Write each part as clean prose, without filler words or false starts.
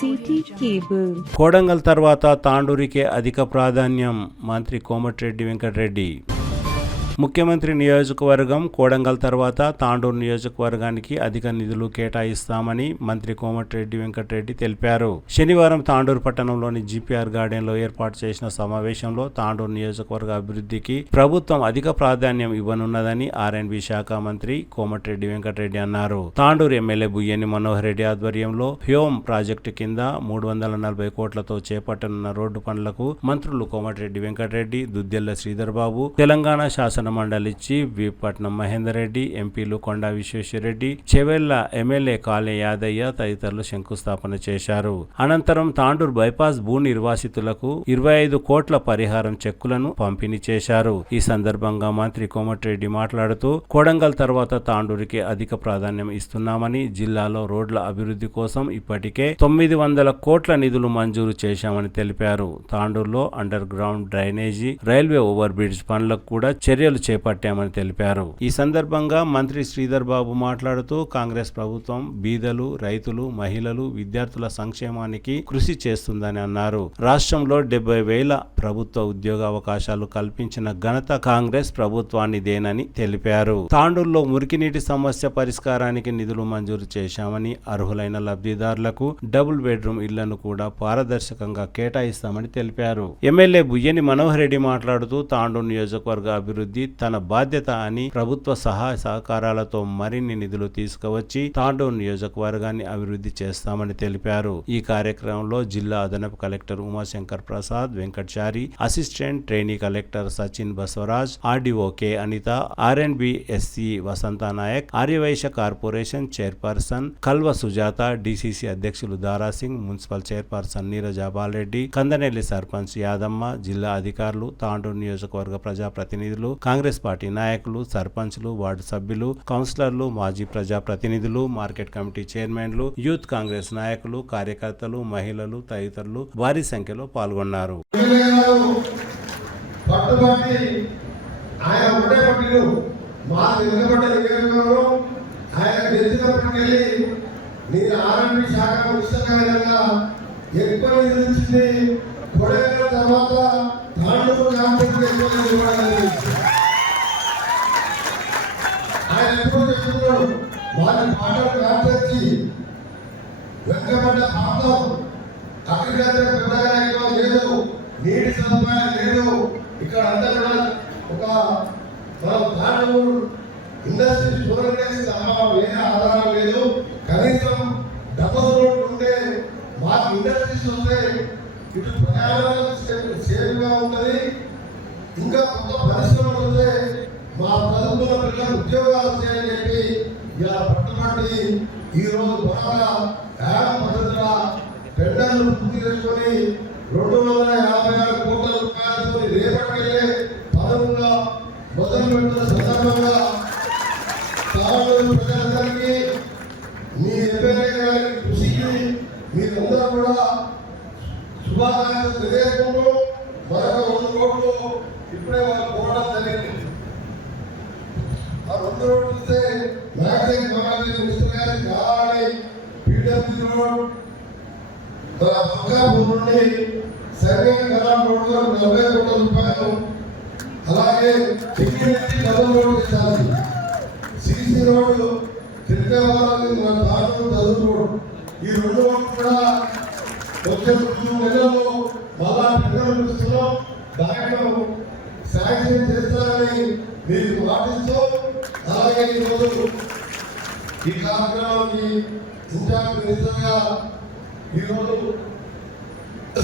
City cable. Kodangal తర్వాత తాండూరుకే అధిక ప్రాధాన్యం. మంత్రి కోమటిరెడ్డి వెంకటరెడ్డి. ముఖ్యమంత్రి నియోజకవర్గం కోడంగల్ తర్వాత తాండూరు నియోజకవర్గానికి అధిక నిధులు కేటాయిస్తామని మంత్రి కోమటిరెడ్డి వెంకటరెడ్డి తెలిపారు. శనివారం తాండూరు పట్టణంలోని జిపిఆర్ గార్డెన్లో ఏర్పాటు చేసిన సమావేశంలో తాండూరు నియోజకవర్గ అభివృద్ధికి ప్రభుత్వం అధిక ప్రాధాన్యం ఇవ్వనున్నదని ఆర్ఎండ్బి శాఖ మంత్రి కోమటిరెడ్డి వెంకటరెడ్డి అన్నారు. తాండూరు ఎమ్మెల్యే బుయ్యని మనోహర్ రెడ్డి ఆధ్వర్యంలో హ్యోమ్ ప్రాజెక్టు కింద 340 కోట్లతో చేపట్టనున్న రోడ్డు పనులకు మంత్రులు కోమటిరెడ్డి వెంకటరెడ్డి, దుద్దెళ్ల శ్రీధర్ బాబు, తెలంగాణ శాసన మండలి చీఫ్ విపట్నం మహేందర్ రెడ్డి, ఎంపీలు కొండా విశ్వేశ్వరరెడ్డి, చెవెళ్ల ఎమ్మెల్యే కాళే యాదయ్య తదితరులు శంకుస్థాపన చేశారు. అనంతరం తాండూరు బైపాస్ భూ నిర్వాసితులకు 25 కోట్ల పరిహారం చెక్కులను పంపిణీ చేశారు. ఈ సందర్భంగా మంత్రి కోమటిరెడ్డి మాట్లాడుతూ కోడంగల్ తర్వాత తాండూరుకి అధిక ప్రాధాన్యం ఇస్తున్నామని, జిల్లాలో రోడ్ల అభివృద్ధి కోసం ఇప్పటికే 900 కోట్ల నిధులు మంజూరు చేశామని తెలిపారు. తాండూరులో underground drainage, railway over bridge పనులకు కూడా చర్యలు చేపట్టామని తెలిపారు. ఈ సందర్భంగా మంత్రి శ్రీధర్ బాబు మాట్లాడుతూ కాంగ్రెస్ ప్రభుత్వం బీదలు, రైతులు, మహిళలు, విద్యార్థుల సంక్షేమానికి కృషి చేస్తుందని అన్నారు. రాష్ట్రంలో 70,000 ప్రభుత్వ ఉద్యోగ అవకాశాలు కల్పించిన ఘనత కాంగ్రెస్ ప్రభుత్వానిదేనని తెలిపారు. తాండూరులో మురికినీటి సమస్య పరిష్కారానికి నిధులు మంజూరు చేశామని, అర్హులైన లబ్ధిదారులకు డబుల్ బెడ్రూమ్ ఇళ్లను కూడా పారదర్శకంగా కేటాయిస్తామని తెలిపారు. ఎమ్మెల్యే బుయ్యని మనోహర్ రెడ్డి మాట్లాడుతూ తాండూరు నియోజకవర్గ అభివృద్ధి తన బాధ్యత అని, ప్రభుత్వ సహాయ సహకారాలతో మరిన్ని నిధులు తీసుకువచ్చి తాండూరు నియోజకవర్గాన్ని అభివృద్ధి చేస్తామని తెలిపారు. ఈ కార్యక్రమంలో జిల్లా అదనపు collector Umashankar Prasad, Venkatachari, assistant trainee collector Sachin Basavaraj, RDO K Anitha, R and B SC Vasantha Naik, Aryavysya corporation chairperson Kalva Sujatha, DCC అధ్యక్షులు దారాసింగ్, మున్సిపల్ చైర్పర్సన్ నీరజా బాలరెడ్డి, కందనెల్లి సర్పంచ్ యాదమ్మ, జిల్లా అధికారులు, తాండూరు నియోజకవర్గ ప్రజాప్రతినిధులు, కాంగ్రెస్ పార్టీ నాయకులు, సర్పంచ్లు, వార్డు సభ్యులు, కౌన్సిలర్లు, మాజీ ప్రజాప్రతినిధులు, మార్కెట్ కమిటీ చైర్మన్లు, యూత్ కాంగ్రెస్ నాయకులు, కార్యకర్తలు, మహిళలు తదితరులు భారీ సంఖ్యలో పాల్గొన్నారు. వారి పాటలు రాసి వెంకబడ్డ ప్రాంతం అగ్రికల్చర్ పెద్దగా లేదు, నీటి సదుపాయం లేదు. ఇక్కడ అంతా కూడా ఒక తాండూరు ఇండస్ట్రీ స్టోరేజ్ వేరే ఆధారం లేదు. కనీసం డబల్ రోడ్ ఉంటే మాకు ఇండస్ట్రీస్ వస్తే ఇటు ప్రయాణాలకు సేఫ్గా ఉంటుంది. ఇంకా కొత్త పరిశ్రమలు వస్తే మా చదువుకున్న పిల్లలు ఉద్యోగాలు చేయాలని చెప్పి ఇలా పట్టుబట్టి ఈరోజు బాగా పద్ధతుల టెండర్లు పూర్తి చేసుకొని 256 కోట్ల రూపాయలతో రేపటికెళ్ళే పదవుల్లో మొదలు పెట్టిన సందర్భంగా తాండూరు ప్రజలందరికీ మీ ఎమ్మెల్యే గారి కృషికి మీరందరూ కూడా శుభాకాంక్షలు తెలియజేసుకుంటూ మరొక 2 కోట్లు ఇప్పుడే వాళ్ళు పోవడం జరిగింది. ఆ 2 రోడ్లు చూస్తే మ్యాక్సిమం గాలి పీడబ్ల్యూ రోడ్ బంగాపూర్ నుండి సర్వేన్ కరాం రోడ్ 40 కోట్ల రూపాయలు, అలాగే టిక్కీ నుంచి డబుల్ రోడ్ చేయాలి. CC road Tirupati double road, ఈ 2 రోడ్లు కూడా వచ్చే 2 నెలల్లో మళ్ళా టెండర్లు పిలుస్తున్నాం. దాంట్లో శాంక్షన్ చేస్తారని మీకు మాటిస్తూ, అలాగే ఈరోజు ఈ కార్యక్రమానికి ఇన్ఛార్జ్ మినిస్టర్గా ఈరోజు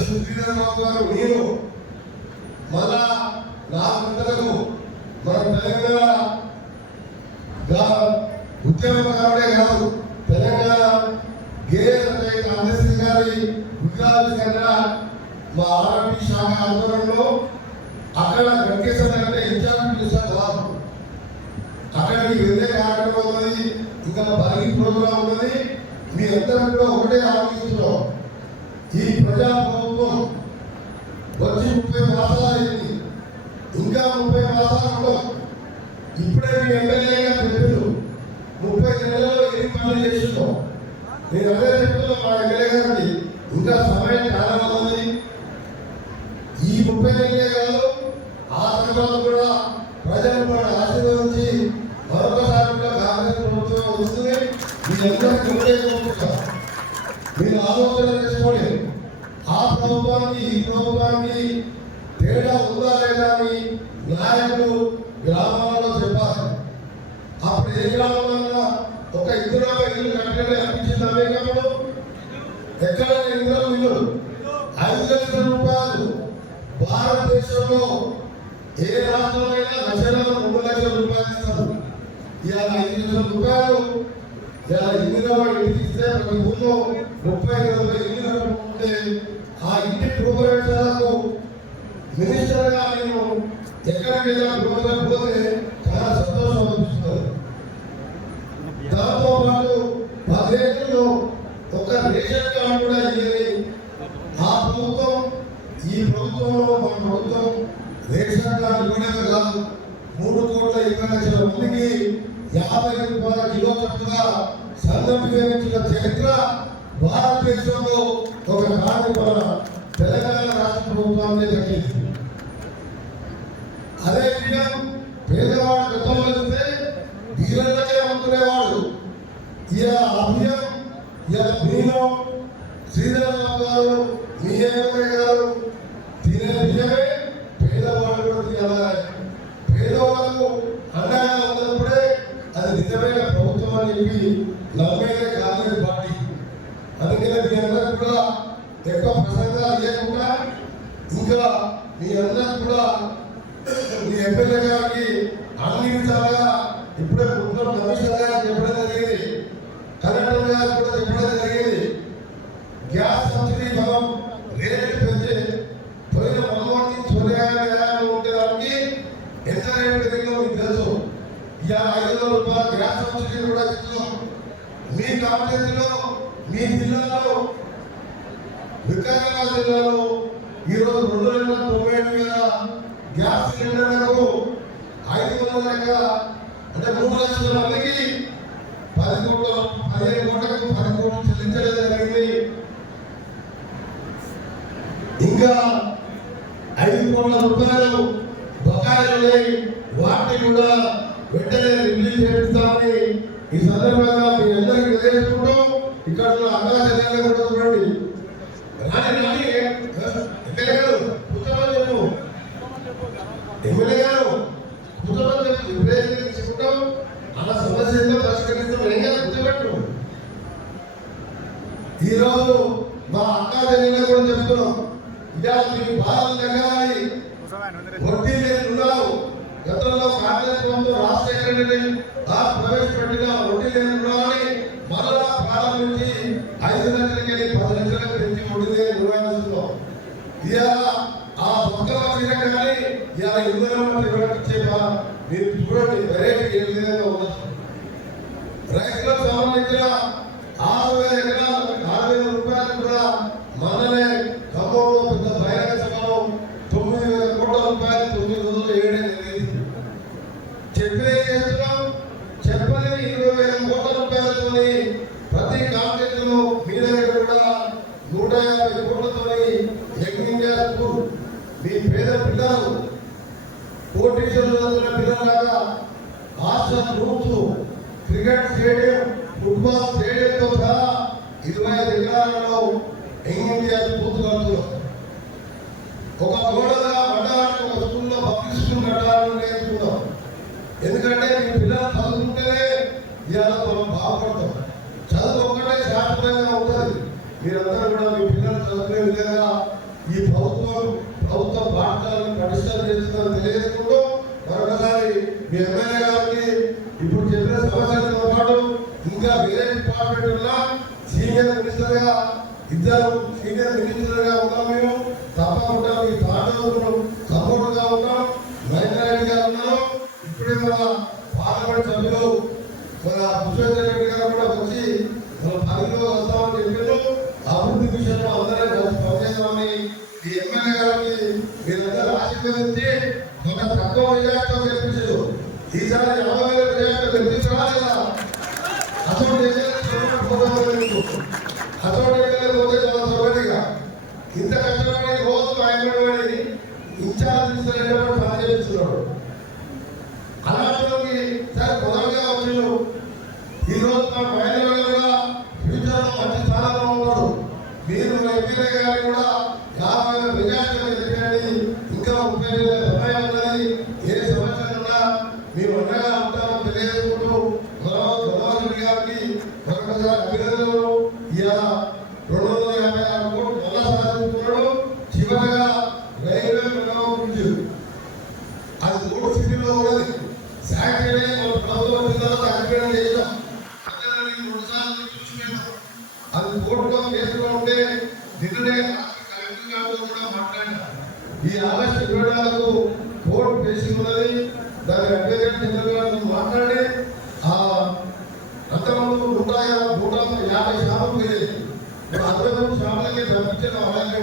శ్రీధర్ బాబు గారు, నేను మళ్ళా నా మిత్రులకు మన తెలంగాణ ఉద్యమకారుడే కాదు, తెలంగాణ గేయ రచయిత అంబేద్కర్ గారి విగ్రహావిష్కరణ మా ఆర్ఎండ్బి శాఖ ఆధ్వర్యంలో అక్కడ వెంకటేశ్వర అంటే ఇన్ఛార్జ్ మినిస్టర్ కాదు, అక్కడికి వెళ్ళే కార్యక్రమం ఉన్నది. ఇంకా బలిగి ప్రోగ్రాం ఉన్నది. మీ అందరం కూడా ఒకటే ఆలోచిస్తున్నాం. ఈ ప్రజా ప్రభుత్వం వచ్చి 30 మాసాలు అయింది, ఇంకా 30 మాసాలు ఉండవు. ఇప్పుడే మీ ఎమ్మెల్యేగా చెప్పారు 30 నెలల్లో 8 పనులు చేస్తున్నాం. నేను అదే చెప్తున్నా మా ఎమ్మెల్యే గారికి, ఇంకా సమయం చాలా ఉంది. ఈ 30 కాదు, ఆ తర్వాత కూడా ప్రజలు కూడా ఆశీర్వదించి మరొకసారి కూడా కాంగ్రెస్ ప్రభుత్వం వస్తుంది. మీరందరికీ మీరు ఆలోచన చేసుకోండి. ఆ ప్రభుత్వానికి ఈ ప్రభుత్వానికి తేడా ఉందా లేదా అని నాయకులు గ్రామాలలో చెప్పాలి. అప్పుడు ఏ గ్రామంలో ఒక ఇద్దరు ఇల్లు కట్టడం అనిపించింది అమెరికాలో ఎక్కడ ఇద్దరు ఇల్లు 5 లక్షల రూపాయలు. భారతదేశంలో ఏ రాష్ట్రంలో లక్షల 3 లక్షల రూపాయలు ఇస్తారు. ఇవాళ 5 లక్షల రూపాయలు ఇలా ఇందిరా ఇంటికి ఇస్తే ప్రతి ఊళ్ళో 30-40 ఇల్లు కట్టుకుంటే ఆ ఇంటి గృహప్రవేశాలకు మినిస్టర్గా నేను ఎక్కడికి వెళ్ళినా పోతే చాలా సంతోషం అనిపిస్తుంది. దాంతో పాటు 10 ఏళ్ళలో ఒక రేషన్ కార్డు కూడా ఇయ్యని ఆ ప్రభుత్వం ఈ ప్రభుత్వంలో మన ప్రభుత్వం రేషన్ కార్డు ఇవ్వడమే కాదు 3,20,00,000 మందికి 50 రూపాయల కిలో చొప్పున సన్నం వినియోగించిన చరిత్ర భారతదేశంలో ఒక కార్మికుల తెలంగాణ రాష్ట్ర ప్రభుత్వాన్ని దక్కింది. అదే విధంగా పేదవాడు గతంలో వస్తే దీవెనలకే అమ్ముకునేవాడు. ఇలా అభ్యం ఇలా నేను శ్రీధరరావు గారు నీయే గారు తినే బియ్యమే పేదవాడు కూడా తినాలి. పేదవాళ్ళకు అండగా ఉన్నప్పుడే అది నిజమైన ప్రభుత్వం అని చెప్పి నమ్మేదే కాంగ్రెస్ పార్టీ. అందుకనే మీ అందరికి కూడా ఎక్కువ ప్రసంగాలు లేకుండా ఇంకా మీ అందరికి కూడా మీ ఎమ్మెల్యే గారికి అన్ని విధాలుగా ఇప్పుడే ముఖ్యం కమిషనర్ గారు చెప్పడం జరిగింది, కలెక్టర్ గారు కూడా చెప్పడం జరిగింది. గ్యాస్ సబ్సిడీ మనం రేటు పెంచి పోయిన 1 ఉండేదానికి ఎంత రేటు పెరిగిందో మీకు తెలుసు. ఇవాళ 500 రూపాయల గ్యాస్ సబ్సిడీ కూడా ఇస్తున్నాం. మీ కాన్స్టిట్యూన్సీలో మీ జిల్లాలో వికారాబాద్ జిల్లాలో ఈరోజు 2,97,000 గ్యాస్ సిలిండర్లకు 500 లెక్క అంటే 3 లక్షల మందికి 15 కోట్లకు 10 కోట్లు చెల్లించడం జరిగింది. ఇంకా 5 కోట్ల రూపాయలు బకాయిలు ఉన్నాయి, వాటిని కూడా వెంటనే రిలీజ్ చేస్తామని ఈ సందర్భంగా మీ అందరికీ తెలియజేసుకుంటూ ఇక్కడ ఉన్న అన్నా చెల్లెలు కూడా చూడండి. రాని ఎమ్మెల్యే గారు కూర్చోమని చెప్పు, ఎమ్మెల్యే గారు కూర్చోమని చెప్పు, ఇప్పుడే తీసుకుంటాం అలా సమస్య ఏంటో పరిష్కరిస్తాం. ఏం కాదు కూర్చోబెట్టు. ఈరోజు మా అన్నా చెల్లెలు కూడా చెప్తున్నాం, ఇవాళ మీకు బాధలు తగ్గాలి, వడ్డీ లేని రుణాలు గతంలో కాంగ్రెస్ ప్రభుత్వం రాజశేఖర రెడ్డి ప్రవేశపెట్టిన వడ్డీ లేని రుణాలని మరలా ప్రారంభించి 5 లక్షలకి 10 లక్షలకు పెంచి వడ్డీ లేని నిర్వహిస్తున్నాం. ఇవాళ ఆ పక్కన వచ్చిన కానీ ఇవాళ ఇచ్చే మీరు చూడండి వెరైటీ ఏ విధంగా ఉండదు. రైతులకు సంబంధించిన 6,000 ఎకరాలు 4,000 రూపాయలు కూడా మననే ఖమ్మంలో పెద్ద బహిరంగ సభలో 9,000 కోట్ల రూపాయలు 9 రోజులు వేయడం జరిగింది. చెప్పే చేస్తున్నాం, చెప్పని 20,000 కోట్ల రూపాయలతో ప్రతి కాంట్రాక్టులో మీ దగ్గర కూడా 150 కోట్లతో యంగ్ ఇండియా స్కూల్ మీ పేద పిల్లలు కోటీశ్వరులు చదువుకున్న పిల్లలాగా hostel rooms, cricket stadium, football స్టేడియంతో సహా 25 ఎకరాలలో యంగ్ ఇండియా స్కూల్ కడుతున్నాం. ఒక గోడగా మండలానికి ఒక స్కూల్లో పబ్లిక్ స్కూల్ కట్టాలని నేర్చుకున్నాం. ఎందుకంటే మీ పిల్లలు చదువుకుంటేనే ఇవాళ మనం బాగుపడతాం. చదువు ఒక్కటే శాశ్వతంగా ఉంటుంది. మీరందరూ కూడా మీ పిల్లలు చదువుకునే విధంగా ఈ ప్రభుత్వ పాఠశాలను పటిష్టం చేస్తుందని తెలియజేసుకుంటూ మరొకసారి మీ ఎమ్మెల్యే గారికి ఇప్పుడు చెప్పిన సమస్యలతో పాటు ఇంకా వేరే డిపార్ట్మెంట్లో సీనియర్ మినిస్టర్గా 2 సీనియర్ మినిస్టర్గా ఉన్నాం. మేము తప్పకుండా మీ సపోర్ట్గా ఉన్నాం. నరేంద్ర గారు ఉన్నారు, ఇప్పుడే మన పార్లమెంట్ సభ్యులు మన పుష్పేంద్ర రెడ్డి గారు కూడా వచ్చి మన పనిలో వస్తామని చెప్పారు. అభివృద్ధి విషయంలో అందరం పనిచేస్తామని ఈ ఎమ్మెల్యే గారికి మీరందరూ ఆశీర్వదించి ఒక తక్కువ విజయాలతో గెలిపించారు. ఈసారి 50,000 విజయాలతో గెలిపించరా లేదా? అసలు అసలు పోతే చాలా సౌకర్యంగా లంచాలు తీసుకునేటప్పుడు పని చేస్తున్నాడు. అలాంటి సరే పొదలుగా వచ్చిండు. ఈ రోజు మన మహిళలు కూడా ఫ్యూచర్ లో మంచి స్థానంలో ఉన్నాడు. మీరు ఎమ్మెల్యే గారు కూడా 50,000 మెజార్టీలో చెప్పండి. ఇంకా 30,000 సమయం ఉన్నది. ఏ సమస్యలు ఉన్నా మీరు అండగా ఉంటారో తెలియజేసుకుంటూ గోదావరి రెడ్డి గారికి మరొకసారి అభినందనలు. ఇలా 256 కోట్లు మళ్ళా సాధించుకున్నాడు. చివరిగా రైల్వే బ్రిడ్జ్ అది 3 సిటీలో ఉన్నది. శాఖనే మన ప్రభుత్వం జిల్లాలో అడ్మిట్ చేసాం. అది కోర్టులో కేసులో ఉంటే నిన్ననే కలెక్టర్ గారితో కూడా మాట్లాడినా. ఈ ఆగస్టు 24 కోర్టు కేసు ఉన్నది. దాని అడ్వకేట్ జనరల్ గారితో మాట్లాడి ఆ అంతకుముందు 150% పోయేది. 63% తప్పించిన వాళ్ళని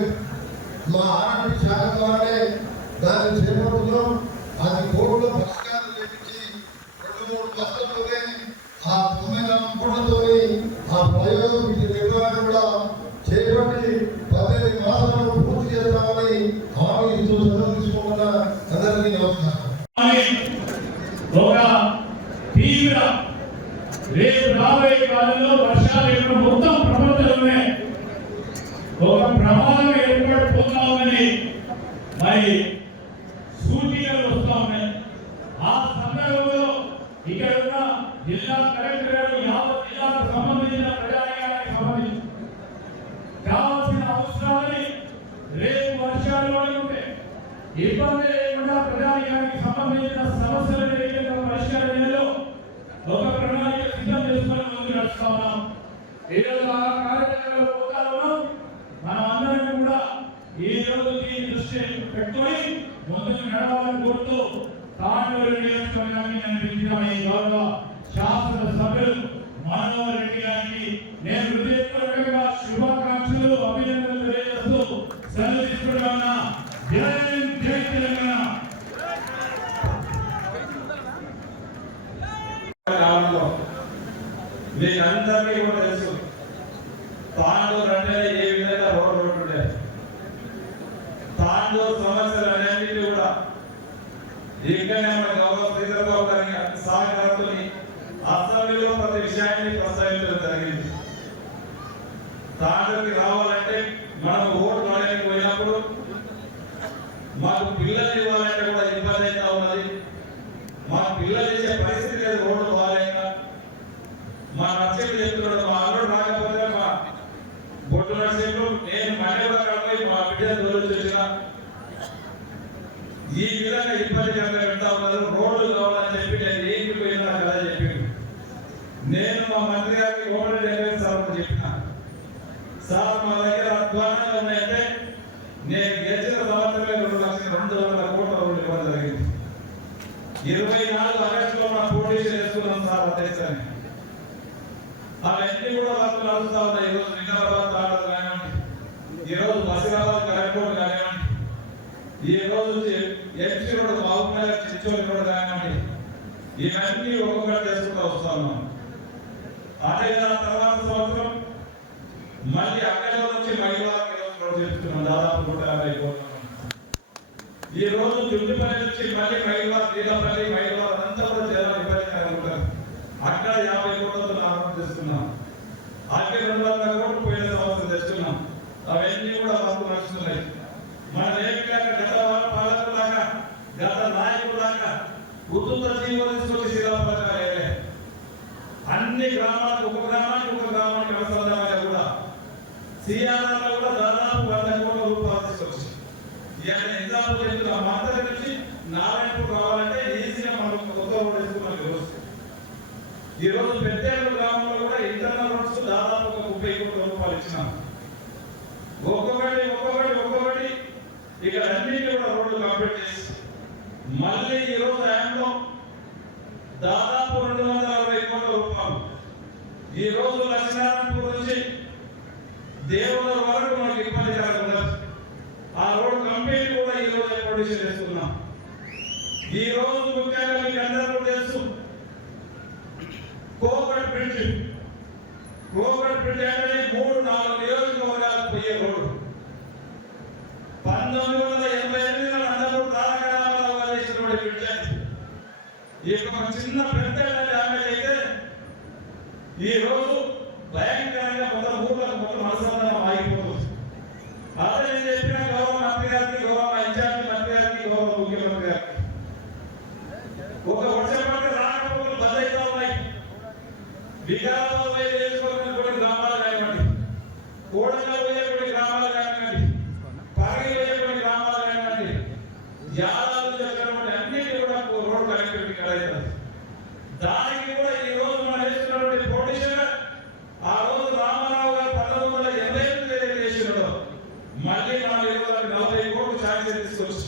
మా ఆర్టీ శాఖ ద్వారానే దాన్ని చేపడుతున్నాం. అది కోర్టులో పరిష్కారం చేపించి 2-3 బస్సులతోనే ఆ 9,000 కోట్లతో ఆ ప్రయోగం నిర్వహణ కూడా చేపట్టి 18 మాసాలు పూర్తి చేస్తామని హామీ ఇస్తూ సెలవు తీసుకోకుండా అందరికీ నమస్కారం. ఒక తీవ్ర రేపు రాబోయే కాలంలో వర్షాలు యొక్క మొత్తం ప్రపంచంలోనే ఒక ప్రమాదం ఏర్పడిపోతామని మరి సూచనలు వస్తా ఉన్నాయి. ఆ సందర్భంలో ఇక్కడ ఉన్న జిల్లా కలెక్టర్ గారు యావత్ జిల్లాకు సంబంధించిన ప్రజానీకానికి సంబంధించి కావాల్సిన అవసరాలని రేపు వర్షాలు ఉంటే ఇబ్బంది లేకుండా ప్రజానీకానికి సంబంధించిన సమస్యలు ఏదైతే పరిష్కారంలో ఒక ప్రణాళిక సిద్ధం చేసుకుని ముందుకు నడుస్తా ఉన్నాం. ఈరోజు ఆ కార్యక్రమంలో పోతా ఉన్నాం. మనం అందరం కూడా ఈ రోజు దీని దృష్టి పెట్టుకొని ముందుకు నడవాలని కోరుతూ తాండూరు నియోజకవర్గాన్ని నేను పిలిచిన గౌరవ శాసన సభ్యులు మనోహర్ రెడ్డి గారికి నేను హృదయపూర్వకంగా శుభాకాంక్షలు అభినందనలు తెలియజేస్తూ సెలవు తీసుకుంటున్నా. జై జై తెలంగాణ. మీకందరికీ కూడా తెలుసు తాండూరు అంటే ఏ విధంగా రోడ్డు ఉండేది. తాండూరు సమస్యలు అన్నింటినీ కూడా ఇంకనే మన గౌరవ శ్రీధరబాబు గారి సహకారంతో అసెంబ్లీలో ప్రతి విషయాన్ని ప్రస్తావించడం జరిగింది. తాండూరుకి రావాలంటే మనం ఓటు వేయడానికి పోయినప్పుడు మాకు పిల్లలు ఇవ్వాలంటే కూడా ఇబ్బంది అవుతా ఉన్నది. మా పిల్లలు ఇచ్చే పరిస్థితి లేదు. రోడ్డు బాగాలేక మా నర్సింగ్ చెప్తున్నాడు. మా అల్లుడు రాకపోతే మా బొట్టు నర్సింగ్లు నేను మళ్ళీ మా బిడ్డ దూరం చేసిన ఈ విధంగా ఇబ్బందికరంగా పెడతా ఉన్నారు. రోడ్లు కావాలని చెప్పి నేను ఏంటి పోయినా కదా చెప్పి నేను మా మంత్రి గారికి సార్ చెప్పిన సార్ మా దగ్గర అధ్వానాలు ఉన్నాయంటే నేను గెలిచిన సంవత్సరమే 2,200,000 కోట్ల రూపాయలు ఇవ్వడం జరిగింది. 24 ఆగస్టులో నా పోటీషన్ వేసుకున్నాను సార్ అధ్యక్షాన్ని. అవన్నీ కూడా వాళ్ళు నడుస్తా ఉన్నాయి. ఈరోజు నిజామాబాద్ తాండూరు కానివ్వండి, ఈరోజు బసిరాబాద్ కలెక్టర్ కానివ్వండి, ఈ రోజు ఎంపీ రోడ్డు బాబునగర్ చిచ్చోలి రోడ్డు కానివ్వండి, ఇవన్నీ ఒక్కొక్కటి చేసుకుంటూ వస్తా ఉన్నాం. అదే తర్వాత సంవత్సరం మళ్ళీ అక్కడిలో నుంచి మహిళలకు రోడ్డు చేస్తున్నాం. దాదాపు 150 కోట్ల. ఈ రోజు జుట్టుపల్లి నుంచి మళ్ళీ మహిళ లీలాపల్లి మహిళ అంతా కూడా చాలా ఇబ్బందికరంగా ఉంటారు. అక్కడ 50 కోట్లతో ఆరోపణ చేస్తున్నాం. అక్కడ 200 కోట్లు పోయిన సంవత్సరం తెస్తున్నాం. అవన్నీ కూడా మాకు నడుస్తున్నాయి. మన గత పాలకులాగా గత నాయకులాగా ఉత్తుత జీవనం తీసుకొచ్చి శిలాపలకాలే అన్ని గ్రామాలకు ఒక గ్రామానికి అవసరమైన కూడా సిఆర్ఆర్లో కూడా దాదాపు 100 కోట్ల రూపాయలు తీసుకొచ్చి ఎగ్జాంపుల్ చెప్తున్నా. మంత్రి నుంచి నారాయణపూర్ రావాలంటే ఈజీగా మనం కొత్త రోడ్ వేసుకున్నాం. ఈ రోజు పెద్దేరు గ్రామంలో కూడా ఇంటర్నల్ రోడ్స్ దాదాపు 30 కోట్ల రూపాయలు ఇచ్చినాం. ఒక్కొక్కటి ఇక్కడ అన్నింటి కూడా రోడ్లు కంప్లీట్ చేసి మళ్ళీ ఈ రోజు ఆయనలో దాదాపు 260 కోట్ల రూపాయలు ఈ రోజు లక్ష్మీనారాయణపూర్ నుంచి దేవుల వరకు మనకి ఇబ్బందికరంగా ఉండదు. ఆ రోడ్ కంప్లీట్ కూడా ఈ రోజు ప్రొడ్యూస్ చేస్తున్నాం. ఈ రోజు ముఖ్యంగా మీకు అందరూ తెలుసు కోకట్ బ్రిడ్జ్ అంటే 3-4 నియోజకవర్గాలకు పోయే రోడ్డు. 1988 నందమూరు ఈ యొక్క చిన్న పెద్ద డ్యామేజ్ అయితే ఈ రోజు భయంకరంగా మొత్తం ఊర్లకు మొత్తం అనుసంధానం ఆగిపోతుంది. అదే నేను చెప్పిన గౌరవ మంత్రి గారికి, గౌరవ ఇన్ఛార్జి మంత్రి గారికి, గౌరవ ముఖ్యమంత్రి గారికి ఒక వర్షం పడితే రాకపోకలు బంద్ అవుతా ఉన్నాయి. వికారాబాద్ పోయే నియోజకవర్గం కొన్ని గ్రామాలు కానివ్వండి, కోడంగల్ పోయే కొన్ని గ్రామాలు కానివ్వండి, పరిగి పోయే కొన్ని గ్రామాలు కానివ్వండి, యాదాలు చేసినటువంటి అన్నిటి కూడా రోడ్ కనెక్టివిటీ కలగదు. దానికి కూడా ఈ రోజు మనం చేస్తున్నటువంటి పొలిటిషియన్ ఆ రోజు రామారావు గారు 1988 చేసినాడు. మళ్ళీ మనం 40 కోట్లు ఛార్జీ తీసుకొచ్చి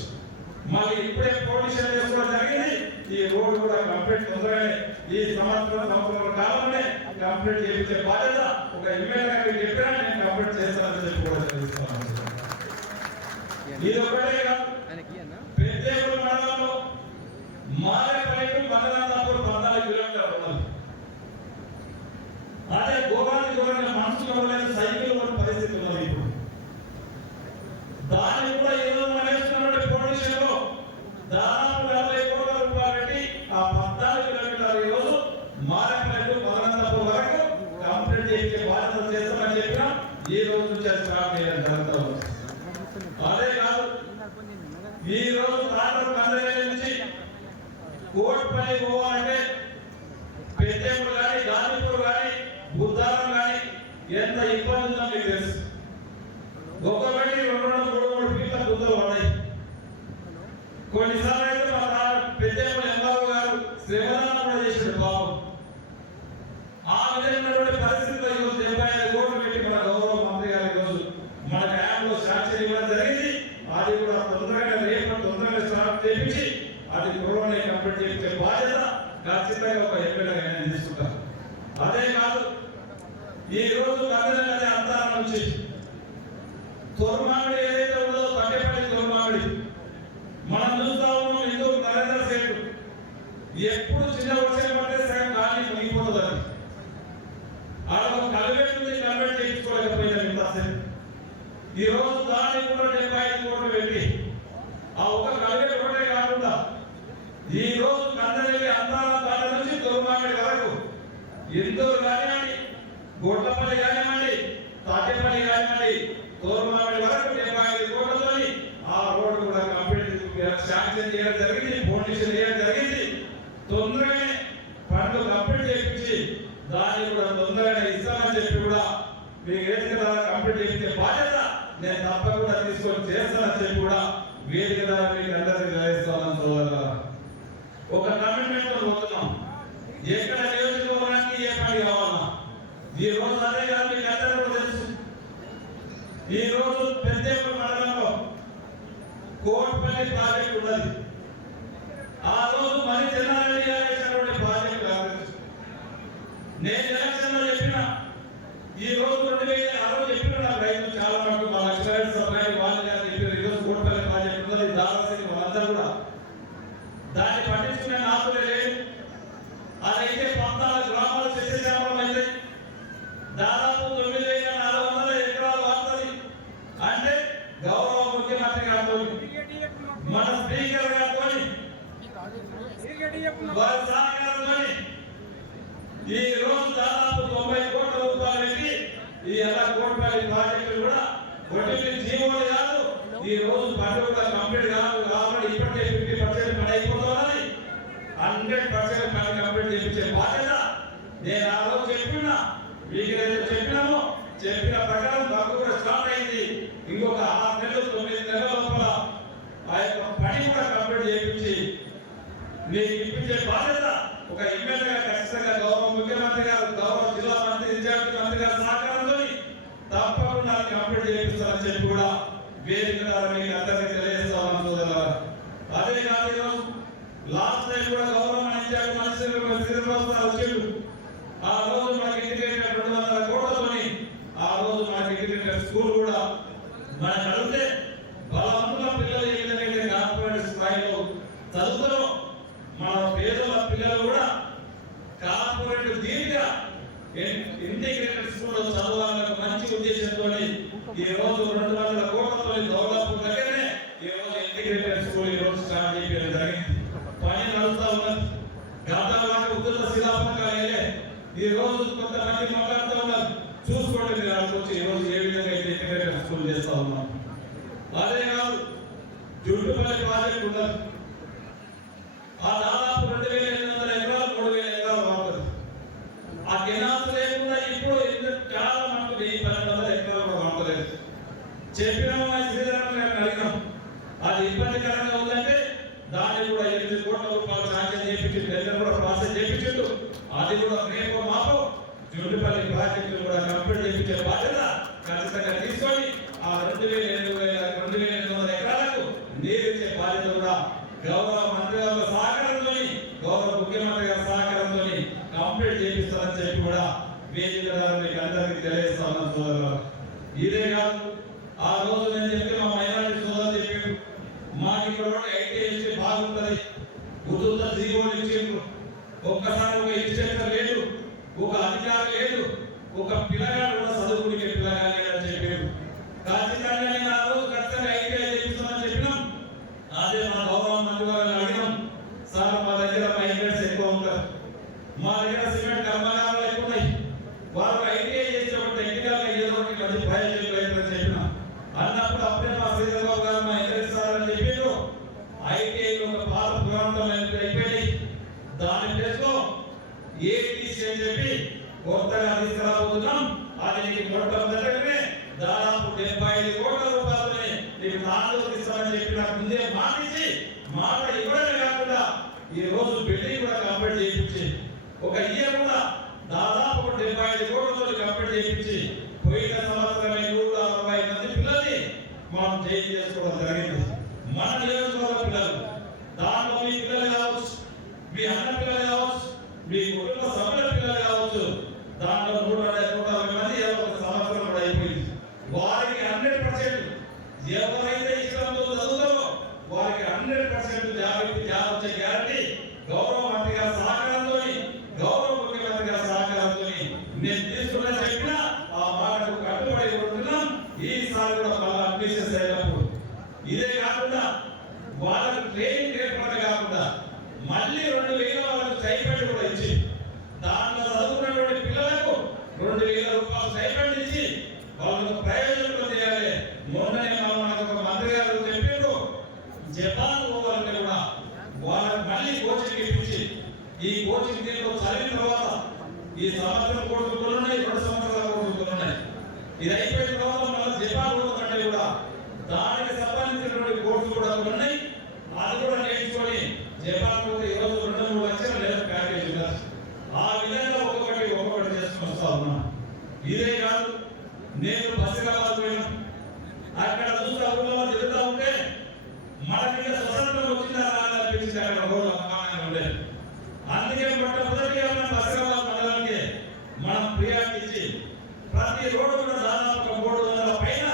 మళ్ళీ ఇప్పుడే పొలిటిషియన్ చేసుకోవడం జరిగింది. ఈ రోడ్డు కూడా కంప్లీట్ తొందరగానే ఈ సంవత్సరం కాలంలోనే కంప్లీట్ చేయించే బాధ్యత ఒక ఎమ్మెల్యే గారికి చెప్పినా నేను కంప్లీట్ చేస్తానని చెప్పి కూడా తెలుస్తున్నాను. ఇది ఒకటే కాదు, పెద్దేపల్లి మండలంలో మారేపల్లి మండలాపూర్ 14 కిలోమీటర్లు ఉన్నది. అదే గోవానికి దూరంగా మనుషులు సైకిల్ పరిస్థితి ఉన్నది. ఇప్పుడు దాన్ని కూడా ఏదో మనసుకున్నటువంటి పొలిటిషియన్లో దాదాపు 40 కోట్ల రూపాయలు పెట్టి ఆ 14 కిలోమీటర్లు ఈ రోజు మారేపల్లి మదనంతపూర్ వరకు కంప్లీట్ చేసే బాధ్యత చేస్తామని చెప్పినా ఈ రోజు నుంచి స్టార్ట్ చేయడం జరుగుతుంది. అదే కాదు, ఈ రోజు తాండూరు కందరేల నుంచి కోట్పల్లి పోవాలంటే పెద్దేపల్లి కానీ, గాంధీపూర్ కానీ, బుద్ధారం కానీ ఎంత ఇబ్బంది ఉందో మీకు తెలుసు. ఒక్కొక్కటి 2-3 ఫీట్ల గుద్దలు ఉన్నాయి. కొన్నిసార్లు అయితే మా పెద్దేపల్లి ఎంఆర్ఓ గారు శ్రమదానం కూడా చేసాడు బాబు. ఆ విధమైనటువంటి పరిస్థితిలో ఈరోజు 75 కోట్లు పెట్టి మన గౌరవ మంత్రి గారు ఈరోజు మన డ్యాంలో శాంక్షన్ ఇవ్వడం జరిగింది. అది కూడా తొందరగా స్టార్ట్ చేయించి అది త్వరలోనే కంప్లీట్ చేయించే బాధ్యత ఖచ్చితంగా ఒక ఎమ్మెల్యేగా నేను తీసుకుంటాను. అదే కాదు, ఈ రోజు కర్నూలు అంతరం నుంచి తొర్మామిడి ఏదైతే ఉందో పట్టేపల్లి తొర్మామిడి మనం చూస్తా ఉన్నాం. ఎందుకు నరేంద్ర సేటు ఎప్పుడు చిన్న వర్షం పడితే సగం గాలి మునిగిపోతుంది. అది ఒక కల్వెట్ చేయించుకోలేకపోయింది ఇంతసేపు. ఈ రోజు దానికి కూడా 75 కోట్లు పెట్టి ఆ ఒక కల్వెట్ ఒకటే కాకుండా ఈ రోజు కందరెల్లి అందాల తాట నుంచి తొర్మామిడి వరకు ఇందూరు కానివ్వండి, గొడ్లపల్లి కానివ్వండి, తాటేపల్లి కానివ్వండి, తోర్మామిడి వరకు 75 కోట్లతోని ఆ రోడ్డు కూడా కంప్లీట్ శాంక్షన్ చేయడం జరిగింది, ఫౌండేషన్ చేయడం జరిగింది. తొందరగానే పనులు కంప్లీట్ చేయించి దాన్ని కూడా తొందరగానే ఇస్తామని చెప్పి కూడా మీకు వేదిక ద్వారా కంప్లీట్ చేయించే బాధ్యత నేను తప్పకుండా తీసుకొని చేస్తానని చెప్పి కూడా వేదిక ద్వారా మీకు అందరికీ తెలియజేస్తానని సోదరులారా. ఒక కమిట్మెంట్ పోతున్నాం. ఎక్కడ నియోజకవర్గానికి ఏ పని కావాలన్నా ఈ రోజు అదే కాదు, మీకు అందరికీ తెలుసు. ఈ రోజు పెద్దేపల్లి మండలంలో కోట్పల్లి ప్రాజెక్ట్ ఉన్నది. ఆ రోజు మరి చెన్నారెడ్డి గారు వేసినటువంటి ప్రాజెక్ట్ కాదు. నేను ఎలక్షన్ లో చెప్పిన ఈ రోజు 2006 చెప్పిన నాకు రైతులు చాలా మటుకు మా లక్ష్మీ సభ్యులు వాళ్ళు గారు చెప్పారు. ఈ రోజు కోట్పల్లి ప్రాజెక్ట్ ఉన్నది. దాదాపు వాళ్ళందరూ కూడా దాన్ని పట్టించుకునే నాకులే లేదు. అదైతే 14 గ్రామాలు శస్యశ్యామలం అయితే దాదాపు 9,400 ఎకరాలు వాడుతుంది. అంటే గౌరవ ముఖ్యమంత్రి గారితో, మన స్పీకర్ గారితో, వారి సహకారంతో ఈ రోజు దాదాపు 90 కోట్ల రూపాయలు పెట్టి ఈ ఎలా కోట్పల్లి ప్రాజెక్టులు కూడా ఒట్టి జీవోలు కాదు, ఈ రోజు పని కూడా కంప్లీట్ కాదు. కాబట్టి ఇప్పటికే 50% పని అయిపోతున్నది. 100% పని కంప్లీట్ చేయించే బాధ్యత నేను ఆ రోజు చెప్పినా, మీకు ఏదైతే చెప్పినామో చెప్పిన ప్రకారం వర్క్ కూడా స్టార్ట్ అయింది. ఇంకొక 6 నెలలు 9 నెలల లోపల ఆ యొక్క పని కూడా కంప్లీట్ చేయించి మీకు ఇప్పించే బాధ్యత ఒక ఎమ్మెల్యేగా ఖచ్చితంగా గౌరవ ముఖ్యమంత్రి గారు, గౌరవ జిల్లా మంత్రి, ఇన్ఛార్జి మంత్రి గారి సహకారంతో తప్పకుండా కంప్లీట్ చేయిస్తారని చెప్పి కూడా వేదిక ద్వారా మీకు అందరికీ తెలియజేస్తామని సోదరులారా. అదే కాదు, ఈరోజు లాస్ట్ టైం కూడా గౌరవ ఇన్ఛార్జి మంత్రి శ్రీనివాసరావు వచ్చాడు. ఆ రోజు మనకి ఇంటిగ్రేటెడ్ 200 కోట్లతోని ఆ రోజు మనకి ఇంటిగ్రేటెడ్ స్కూల్ కూడా మనకు అడిగితే బలవంతుల పిల్లలు ఏ విధంగా కార్పొరేట్ స్థాయిలో చదువుతారో మన పేదల పిల్లలు కూడా కార్పొరేట్ దీనిగా ఇంటిగ్రేటెడ్ స్కూల్లో చదవాలనే మంచి ఉద్దేశంతో ఈ రోజు 200 కోట్లతో దౌలాపూర్ దగ్గరనే ఈ రోజు ఇంటిగ్రేటెడ్ స్కూల్ ఈ రోజు స్టార్ట్ చేయడం జరిగింది. పని నడుస్తా ఉన్నది. అభివృద్ధి చేస్తా ఉన్నాం. అదే కాదు జుట్టుపల్లి ప్రాజెక్ట్ ఉన్నది. ఆ దాదాపు 2,800 ఎకరాలు 3,000 ఎకరాలు వాడుతుంది. ఆ కెనాల్స్ లేకుండా ఇప్పుడు చాలా మనకు 1,200 ఎకరాలు కూడా వాడలేదు. చెప్పినాము శ్రీధరన్ గారిని అడిగినాం, అది ఇబ్బందికరంగా ఉందంటే దాన్ని కూడా 8 కోట్ల రూపాయలు శాంక్షన్ చేయించి టెండర్ కూడా ప్రాసెస్ చేయించు. అది కూడా రేపు మాపు జుట్టుపల్లి ప్రాజెక్టు కూడా కంప్లీట్ చేయించే బాధ్యత ఖచ్చితంగా తీసుకొని ఆ 2,800 ఎకరాలకు నీరు ఇచ్చే బాధ్యత కూడా గౌరవ మంత్రి గారి సహకారంతో, గౌరవ ముఖ్యమంత్రి గారి సహకారంతో కంప్లీట్ చేపిస్తారని చెప్పి కూడా వేదిక ద్వారా మీకు అందరికీ తెలియజేస్తా ఉన్నాం సోదరులు. ఇదే కాదు, ఆ రోజు నేను చెప్తే మా మైనారిటీ సోదరులు చెప్పారు, మాకు ఇక్కడ ఐటీఐ ఇస్తే బాగుంటుంది, ఉద్యోగ జీవోలు ఇచ్చేందుకు ఒక్కసారి ఒక ఇన్స్ట్రక్టర్ లేదు, ఒక అధికారి లేదు, ఒక పిల్లగాడు కూడా చదువుకునే పిల్లగా లేదని చెప్పారు. ఖచ్చితంగా నేను ఆ రోజు ఖచ్చితంగా ఐటీఐ చేపిస్తామని చెప్పినాం. అదే మా గౌరవ మంత్రి గారిని అడిగినాం, సార్ మా దగ్గర మైగ్రెంట్స్ ఎక్కువ ఉంటారు, మా దగ్గర సిమెంట్ కర్మాగారాలు ఎక్కువ ఉన్నాయి, వాళ్ళకి ఐటీఐ చేసినప్పుడు టెక్నికల్ ఏదో ఒకటి మంచి ప్రయోజనం లేదని చెప్పినాం. అన్నప్పుడు అప్పుడే మా శ్రీధరబాబు గారు మా ఇంజనీర్ సార్ అని చెప్పారు, ఐటీఐ ఒక పాత పురాణం అయిపోయింది, దాని ప్లేస్లో ఏటీసీ అని చెప్పి కొత్తగా తీసుకురాబోతున్నాం. అది నీకు మొట్టమొదటిగానే దాదాపు 75 కోట్ల రూపాయలని నీకు నాలుగు ఇస్తామని చెప్పి నాకు ముందే మాటించి మాట ఇవ్వడమే కాకుండా ఈ రోజు బిల్డింగ్ కూడా కంప్లీట్ చేయించి ఒక ఇయర్ కూడా దాదాపు 75 కోట్లతో కంప్లీట్ చేయించి పోయిన సంవత్సరం 160 మంది పిల్లల్ని మనం జైలు చేసుకోవడం జరిగింది. మన నియోజకవర్గ పిల్లలు, దాంట్లో మీ పిల్లలు కావచ్చు, మీ అన్న పిల్లలు కావచ్చు, మీ కుటుంబ సభ్యుల పిల్లలు కావచ్చు, దాంట్లో 160 మంది ఒక సంవత్సరం కూడా అయిపోయింది. వారికి 100% ఎవరైతే ఇష్టంతో చదువుతారో వారికి 100% జాబ్ వచ్చే గ్యారంటీ గౌరవ మంత్రి గారి సహకారంతో, గౌరవ ముఖ్యమంత్రి గారి సహకారంతో నేను తీసుకున్నా చెప్పినా ఆ మాటకు కట్టుబడి ఉంటున్నాం. ఈసారి కూడా మళ్ళీ అడ్మిషన్స్ అయినప్పుడు ఇదే కాకుండా వాళ్ళకు ట్రైనింగ్ ఏర్పాటు కాకుండా మళ్ళీ 2,000 వాళ్ళకు స్టైపెండ్ కూడా ఇచ్చి దాంట్లో చదువుకున్నటువంటి పిల్లలకు 2,000 రూపాయలు స్టైపెండ్ ఇచ్చి వాళ్ళకు ప్రయోజనం చేయాలి. మొన్ననే మనకు ఒక మంత్రి గారు చెప్పారు, జపాన్ పోవాలంటే కూడా వాళ్ళకి మళ్ళీ కోచింగ్ ఇప్పించి ఈ కోచింగ్ దీంట్లో చదివిన తర్వాత ఈ సంవత్సరం కోర్సులు ఉన్నాయి, 2 సంవత్సరాల కోర్సులు ఉన్నాయి, ఇది అయిపోయిన తర్వాత మళ్ళీ జపాన్ పోతుంటే కూడా దానికి సంబంధించినటువంటి కోర్సులు కూడా ఉన్నాయి. అది కూడా నేర్చుకొని జపాన్ పోతే ఈరోజు 2-3 లక్షల లేదా ప్యాకేజ్ ఉన్నారు. ఆ విధంగా ఒక్కొక్కటి చేసుకుని వస్తా ఉన్నాం. ఇదే కాదు, నేను బస్సురాబాద్ పోయినా అక్కడ చూస్తే ఊళ్ళో తిరుగుతూ ఉంటే మనకి స్వతంత్రం వచ్చిందా అనిపించింది. అక్కడ రోడ్లు అపమానంగా ఉండేది. అందుకే మొట్టమొదటిగా మన బస్సురాబాద్ మండలానికి మనం ప్రియారిటీ ఇచ్చి ప్రతి రోడ్డు కూడా దాదాపు 300 పైన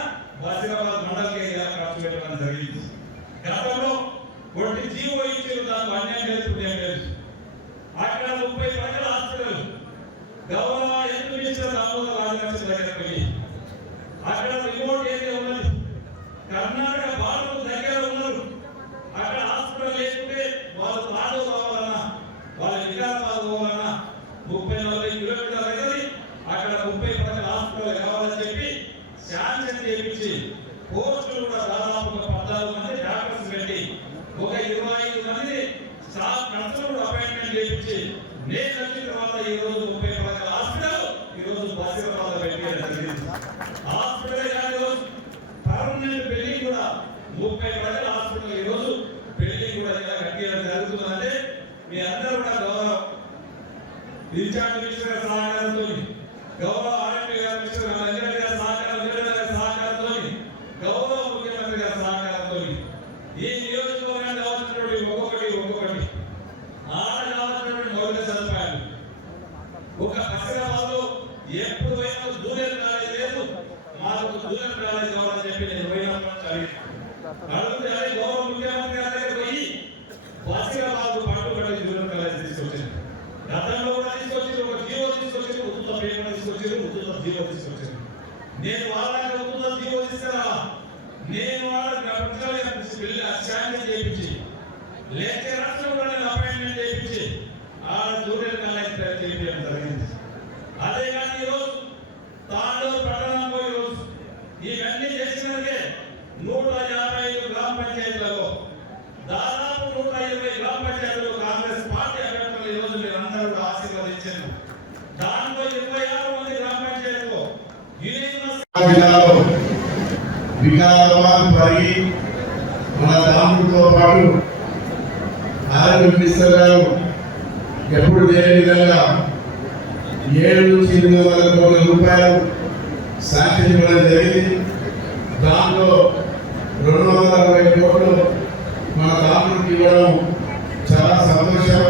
బస్సురాబాద్ మండలికి ఖర్చు పెట్టడం జరిగింది. గతంలో ఒకటి జీవో ఇచ్చారు, దాంట్లో అన్యాయం లేదు. అక్కడ 30 ప్రజల హాస్పిటల్ గౌరవ హెల్త్ మినిస్టర్ దామోదర్ రాజనరసింహ దగ్గర పోయి అక్కడ రిమోట్ ఏరియా ఉన్నది, కర్ణాటక బార్డర్ దగ్గర ఉన్నారు, అక్కడ హాస్పిటల్ లేకుంటే వాళ్ళు తాడు పోవాలన్నా వాళ్ళ వికారాబాద్ పోవాలన్నా 30-40 కిలోమీటర్ల దగ్గర అక్కడ 30 ప్రజల హాస్పిటల్ కావాలని చెప్పి శాంక్షన్ చేయించి పోస్టులు కూడా దాదాపు 14 మంది డాక్టర్స్ పెట్టి ఒక 25 మంది స్టాఫ్ నర్సులు అపాయింట్మెంట్ చేయించి నేను వచ్చిన తర్వాత ఈ రోజు 30 ప్రజల హాస్పిటల్ ఈ రోజు బస్సురాబాద్ పెట్టేయడం జరిగింది. హాస్పిటల్ కాదు, పర్మనెంట్ బిల్డింగ్ కూడా 30 ప్రజల హాస్పిటల్ ఈ రోజు బిల్డింగ్ కూడా ఇలా కట్టేయడం జరుగుతుందంటే మీ అందరూ కూడా గౌరవ ఇన్ఛార్జ్ మినిస్టర్ సహకారంతో, గౌరవ ఆర్ఎంపీ గారి మినిస్టర్ రంగారెడ్డి గారి సహకారంతో, గౌరవ ముఖ్యమంత్రి గారి సహకారంతో ఈ నియోజకవర్గానికి కావాల్సినటువంటి ఒక్కొక్కటి ఆడ కావాల్సినటువంటి మౌలిక సదుపాయాలు ఒక బస్సురాబాద్లో ఎప్పుడు పోయినా జూనియర్ కాలేజ్ లేదు, మాకు జూనియర్ కాలేజ్ కావాలని చెప్పి నేను పోయినప్పుడు అడిగితే గౌరవ ముఖ్యమంత్రి గారి దగ్గర పోయి బస్సురాబాద్ పట్టుబడి జూనియర్ కాలేజ్ తీసుకొచ్చింది. గతంలో కూడా తీసుకొచ్చి ఒక జీవో తీసుకొచ్చి ఉత్తుత పేపర్ తీసుకొచ్చి ఉత్తుత జీవో తీసుకొచ్చింది. నేను వాళ్ళకి ఉత్తుత జీవో తీసుకురా, నేను వాళ్ళకి శాంతి చేయించి లెక్చరర్స్ కూడా నేను అపాయింట్మెంట్ చేయించి ఆడ జూనియర్ కాలేజ్ చేయించడం జరిగింది. అదే కానీ ఈరోజు తాండూరు పట్టణంలో ఈరోజు ఇవన్నీ చేసినకే 155 గ్రామ పంచాయతీలలో దాదాపు 120 గ్రామ పంచాయతీలు కాంగ్రెస్ పార్టీ అభ్యర్థులు ఈ రోజు మీరు అందరూ కూడా ఆశీర్వదించారు. దాంట్లో 26 మంది గ్రామ పంచాయతీలు జిల్లాలో వికారాబాద్ పరిగి మన దాముడితో పాటు ఆరోగ్య మినిస్టర్ గారు ఎప్పుడు లేని విధంగా 7 నుంచి 800 కోట్ల రూపాయలు శాంక్షన్ ఇవ్వడం జరిగింది. దాంట్లో 260 కోట్లు మన దాముడికి ఇవ్వడం చాలా సంతోషం.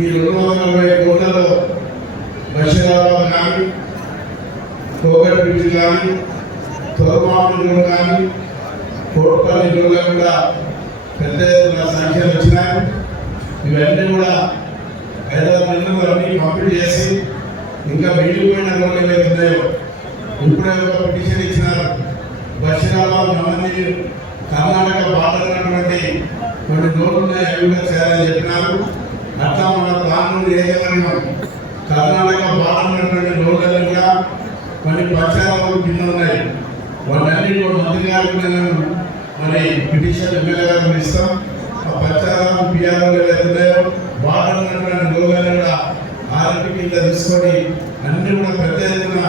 ఈ 240 కోట్లలో బషీరాబాద్ కానీ, కోగట్ బ్రిడ్జ్ కానీ, తొలమామిడి కానీ, కోటపల్లి రోడ్లు కూడా పెద్ద ఎత్తున సంఖ్యలు వచ్చినాయి. ఇవన్నీ కూడా 5-6 నెలలు అన్ని కంప్లీట్ చేసి ఇంకా మిగిలిపోయిన రోడ్లు ఏవైతే ఉన్నాయో ఇప్పుడే ఒక పిటిషన్ ఇచ్చినారు. బషీరాబాద్ మంది కర్ణాటక బార్డర్ ఉన్నటువంటి కొన్ని రోడ్లు ఉన్నాయి, అవి కూడా చేయాలని చెప్పినారు. అట్లా మన తాండూరు ఏజెంట్ కర్ణాటక బార్డర్ ఉన్నటువంటి రోడ్లు కూడా కొన్ని పక్షాలు కింద ఉన్నాయి. వాళ్ళన్నీ కూడా మంత్రి గారికి నేను మరి పిటిషన్ ఎమ్మెల్యే గారికి ఇస్తాం. ఆ పక్షాలు పిఆర్ఓ ఉన్నాయో బార్డర్ ఉన్నటువంటి రోడ్లను కూడా ఆర్ఎంపీ కింద తీసుకొని అన్ని కూడా పెద్ద ఎత్తున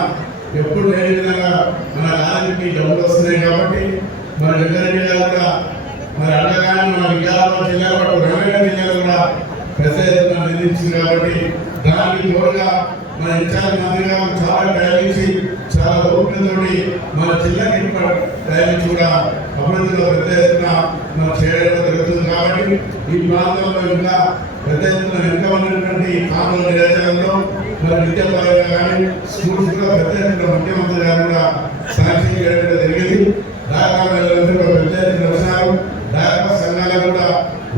ఎప్పుడు లేని విధంగా మన ఆర్ఎంపీ డబ్బులు వస్తున్నాయి కాబట్టి మన వెంకరెడ్డి గారు కూడా మరి అడగానే మన వికారాబాద్ జిల్లా పాటు రంగారెడ్డి జిల్లాలో కూడా పెద్ద ఎత్తున నిర్మించింది కాబట్టి దానికి తోడుగా మన ఇన్ఛార్జ్ మంత్రి గారు చాలా టైమించి చాలా ఓపికతోటి మన జిల్లాకి టైమించి కూడా అభివృద్ధిలో పెద్ద ఎత్తున మనం చేయడం జరుగుతుంది. కాబట్టి ఈ ప్రాంతంలో ఇంకా పెద్ద ఎత్తున వెనుక ఉన్నటువంటి ఆంధ్ర నియోజకవర్గంలో మరి విద్యాపరంగా కానీ స్కూల్స్ కూడా పెద్ద ఎత్తున ముఖ్యమంత్రి గారు కూడా శాంక్షన్ చేయడం జరిగింది. డాక్రా పెద్ద ఎత్తున వచ్చినారు. డాక్రా సంఘాలకు కూడా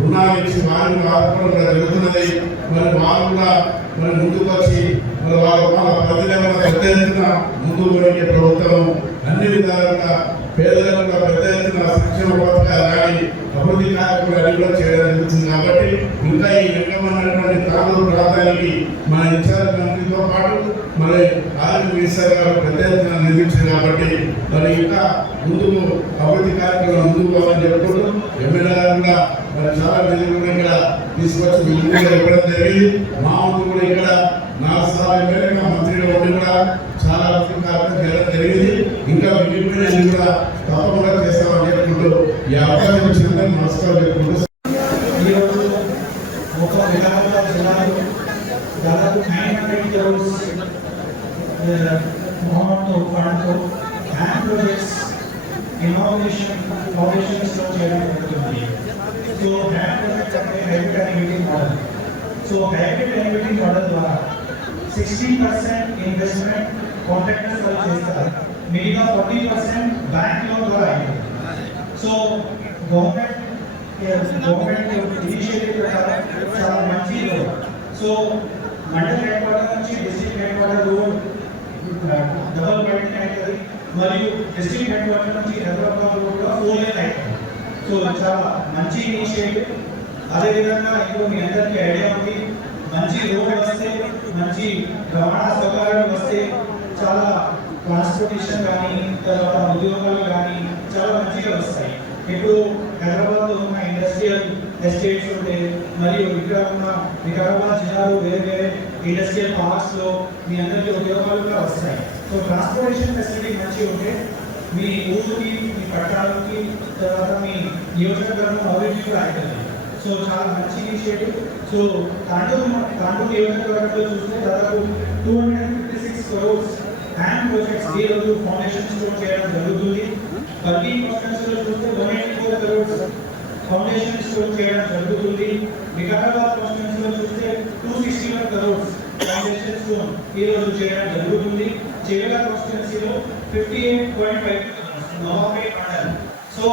రుణాలు ఇచ్చి వారిని ఆదుకోవడం జరుగుతున్నది. మరి వారు కూడా మరి ముందుకు వచ్చి మరి వాళ్ళ ప్రజల పెద్ద ఎత్తున ముందుకు పోయే ప్రభుత్వం అన్ని విధాలుగా పేదలకు కూడా పెద్ద ఎత్తున సంక్షేమ పథకాలు కానీ అభివృద్ధి కార్యక్రమాలు అన్ని కూడా చేయడం జరుగుతుంది. కాబట్టి ఇంకా ఈ వెంకన్నటువంటి తాండూరు ప్రాంతానికి మన ఇన్ఛార్జ్ మంత్రితో పాటు మరి ఆరోగ్య మినిస్టర్ గారు పెద్ద ఎత్తున నిర్మించారు. కాబట్టి మరి ఇంకా ముందుకు అభివృద్ధి కార్యక్రమాలు ముందుకు పోవాలని చెప్పుకుంటూ ఎమ్మెల్యే గారు కూడా మరి చాలా నిధులు కూడా ఇక్కడ తీసుకొచ్చి బిల్లు కూడా ఇవ్వడం జరిగింది. మా వంతు కూడా ఇక్కడ 4 సార్లు ఎమ్మెల్యేగా మంత్రిగా ఉండి కూడా చాలా అభివృద్ధి కార్యక్రమం చేయడం జరిగింది. ఇంకా మిగిలిపోయిన కూడా తప్పకుండా చేస్తామని చెప్పుకుంటూ ఈ అవకాశం ఇచ్చినందుకు నమస్కారం చెప్పుకుంటూ ఈరోజు ఒక వికారాబాద్ జిల్లాలో దాదాపు 900 crores అమౌంట్తో ఫండ్తో హ్యాండ్ ప్రాజెక్ట్స్ ఇన్నోవేషన్ ఫౌండేషన్స్లో చేయడం జరుగుతుంది. సో హ్యాండ్ ప్రాజెక్ట్ అంటే hybrid annuity model. So hybrid annuity model ద్వారా 60% ఇన్వెస్ట్మెంట్ కాంట్రాక్టర్స్ వాళ్ళు చేస్తారు, మిగతా 40% బ్యాంక్ లోన్ ద్వారా అయింది. సో గవర్నమెంట్ ఇనిషియేటివ్ చాలా మంచి. సో మండల్ హెడ్ క్వార్టర్ నుంచి district headquarter road double widening అవుతుంది, మరియు డిస్ట్రిక్ట్ హెడ్ క్వార్టర్ నుంచి హైదరాబాద్ రోడ్ కూడా 4 లేన్ అవుతుంది. సో చాలా మంచి ఇనిషియేటివ్. అదేవిధంగా ఇప్పుడు మీ అందరికీ ఐడియా ఉంది, మంచి రోడ్ వస్తే మంచి రవాణా సౌకర్యాలు వస్తే చాలా ట్రాన్స్పోర్టేషన్ కానీ తర్వాత ఉద్యోగాలు కానీ చాలా మంచిగా వస్తాయి. ఇప్పుడు హైదరాబాద్లో ఉన్న ఇండస్ట్రియల్ ఎస్టేట్స్ ఉంటే మరియు ఇక్కడ ఉన్న వికారాబాద్ జిల్లాలో వేరే వేరే ఇండస్ట్రియల్ పార్క్స్లో మీ అందరికీ ఉద్యోగాలు కూడా వస్తాయి. సో ట్రాన్స్పోర్టేషన్ ఫెసిలిటీ మంచిగా ఉంటే మీ ఊరికి, మీ పట్టణాలకి, తర్వాత మీ నియోజకవర్గం అభివృద్ధి కూడా అవుతుంది. సో చాలా మంచి ఇనిషియేటివ్. సో తాండూరు నియోజకవర్గంలో చూస్తే దాదాపు 256 crores హ్యాండ్ ప్రాజెక్ట్స్ ఈ రోజు ఫౌండేషన్ స్టోర్ చేయడం జరుగుతుంది. బల్కీ కాన్స్టిట్యూన్సీలో చూస్తే 184 crores ఫౌండేషన్ స్టోర్ చేయడం జరుగుతుంది. వికారాబాద్ కాన్స్టిట్యూన్సీలో చూస్తే 261 crores ఫౌండేషన్ స్టోర్ ఈ రోజు చేయడం జరుగుతుంది. చేవెళ్ళ కాన్స్టిట్యూన్సీలో 58.5 నవాబేట్ మండల్. సో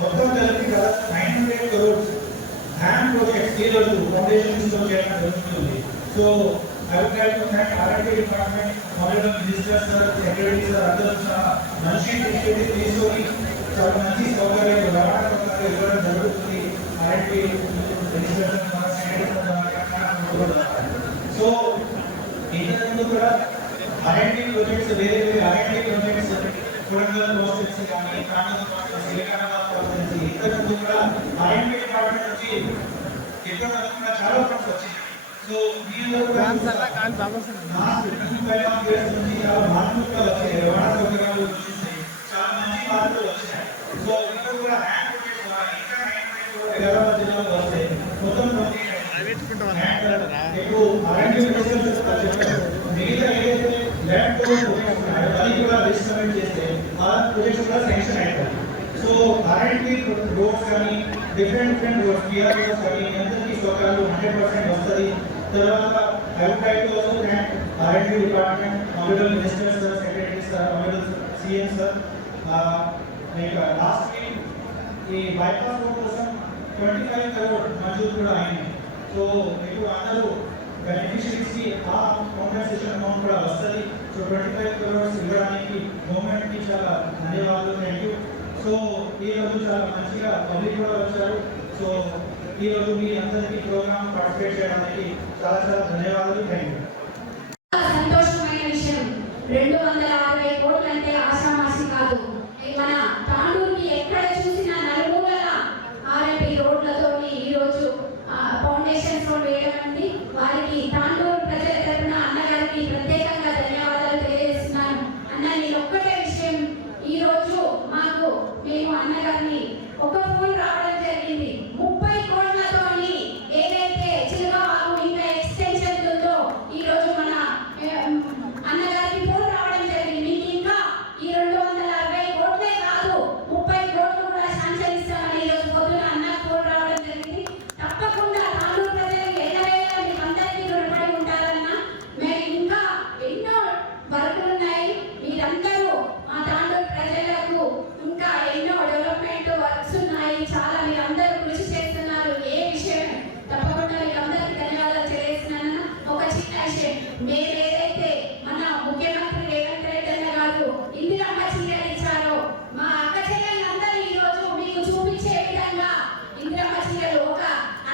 మొత్తం కలిపి దాదాపు 900 crores హ్యాండ్ ప్రాజెక్ట్స్ ఈ రోజు ఫౌండేషన్ స్టోర్ చేయడం జరుగుతుంది. So I would like to thank R&D department, honorable ministers, secretaries, అందరూ చాలా మంచి ఇనిషియేటివ్ తీసుకొని చాలా మంచి సౌకర్యాలు రవాణా సౌకర్యాలు ఇవ్వడం జరుగుతుంది. R&D మినిస్టర్స్ సో ఇంతకు కూడా R&D ప్రాజెక్ట్స్ వేరే వేరే R&D ప్రాజెక్ట్స్ కొడంగల్ కాన్స్టిట్యూన్సీ కానీ ప్రాంతం కాన్స్టిట్యూన్సీ వికారాబాద్ కాన్స్టిట్యూన్సీ ఇక్కడ కూడా ఆర్ఎండ్బి డిపార్ట్మెంట్ నుంచి ఇక్కడ కూడా చాలా ఫండ్స్ వచ్చింది. సో మీరు కూడా మార్పులు వచ్చాయి, రవాణా సౌకర్యాలు వచ్చేసాయి, చాలా మంచి మార్పులు వచ్చాయి. సో ఇక్కడ కూడా హ్యాండ్ వికారాబాద్ జిల్లాలో వస్తాయి మొత్తం మిగతా ఏదైతే ల్యాండ్ అది కూడా రిజిస్టర్ చేస్తే ఆ ప్రొజెక్ట్స్ కూడా శాంక్షన్ అవుతాయి. సో ఆర్ఎండ్బి రోడ్స్ కానీ డిఫరెంట్ రోడ్స్ పిఆర్ఓస్ కానీ అందరికీ సౌకర్యాలు 100% వస్తుంది. తర్వాత I would like to also thank R&D department, honorable minister sir, secretary sir, honorable CM sir. Last week ఈ bypass road కోసం 25 crore మంజూరు కూడా అయింది. సో మీకు అందరూ బెనిఫిషరీస్ కి ఆ కాంపెన్సేషన్ అమౌంట్ కూడా వస్తుంది. సో 25 crores ఇవ్వడానికి గవర్నమెంట్ కి చాలా ధన్యవాదాలు, థ్యాంక్ యూ. సో ఈ రోజు చాలా మంచిగా పబ్లిక్ కూడా వచ్చారు. సో ఈ రోజు మీ అందరికీ ప్రోగ్రామ్ పార్టిసిపేట్ చేయడానికి చాలా చాలా ధన్యవాదాలు, థ్యాంక్ యూ. సంతోషమైన విషయం, 260 కోట్లు అంటే ఆషామాషి కాదు. మన తాండూరుకి ఎక్కడ చూసినా నలుమూలల ఆర్ఎంపీ రోడ్లతో ఈ రోజు ఫౌండేషన్ రోడ్ వేయడం వారికి తాండూరు ప్రజల తరపున అన్నగారికి ప్రత్యేకంగా ధన్యవాదాలు తెలియజేస్తున్నాను. అన్న నేను ఒక్కటే విషయం, ఈ రోజు మేము అన్నగారిని ఒక ఫోన్ రావడం జరిగింది. 30 కోట్లతోని ఏదైతే చిలుకవాగు ఇంకా ఎక్స్టెన్షన్ ఉందో ఈ రోజు మన అన్నగారికి ఫోన్ రావడం జరిగింది. మీకు ఇంకా ఈ 260 కోట్లే కాదు 30 కోట్లు కూడా శాంక్షన్ ఇస్తామని ఈ రోజు పొద్దున అన్నకు ఫోన్ రావడం జరిగింది. తప్పకుండా తాండూరు ప్రజలు ఎన్నడైనా మీకు అందరికీ రుణపడి ఉంటారన్న. మేము ఇంకా ఎన్నో వర్కులు ఉన్నాయి, మీరందరూ మా తాండూరు ప్రజలకు ఇంకా ఎన్నో డెవలప్మెంట్ వర్క్స్ ఉన్నాయి, చాలా మీరందరూ కృషి చేస్తున్నారు. ఏ విషయం తప్పకుండా మీకు అందరికీ ధన్యవాదాలు తెలియజేస్తున్నాను. ఒక చిన్న విషయం, మేము ఏదైతే మన ముఖ్యమంత్రి రేవంత్ రెడ్డి అన్న గారు ఇందిరమ్మ చీరలు ఇచ్చారో మా అక్క చెల్లెలందరూ ఈ రోజు మీకు చూపించే విధంగా ఇందిరమ్మ చీరలు ఒక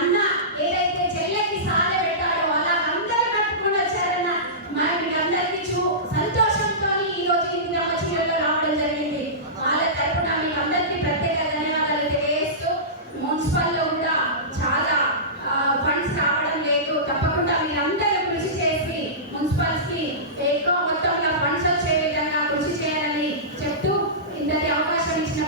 అన్న ఏదైతే చెల్లెకి సాలె పెట్టాడో అలా అందరూ కట్టుకుని వచ్చారన్న. మీకు అందరికీ సంతోషంతో ఈ రోజు ఇందిరమ్మ చీరలు రావడం జరిగింది. వాళ్ళ తరపున మీకు అందరికీ ప్రత్యేక ధన్యవాదాలు తెలియజేస్తూ, మున్సిపల్లో కూడా చాలా ఫండ్స్ రావడం లేదు. తప్పకుండా మీరందరూ కృషి చేసి మున్సిపల్స్కి ఎక్కువ మొత్తంలో ఫండ్స్ వచ్చే విధంగా కృషి చేయాలని చెప్తూ ఇంతటి అవకాశం ఇచ్చిన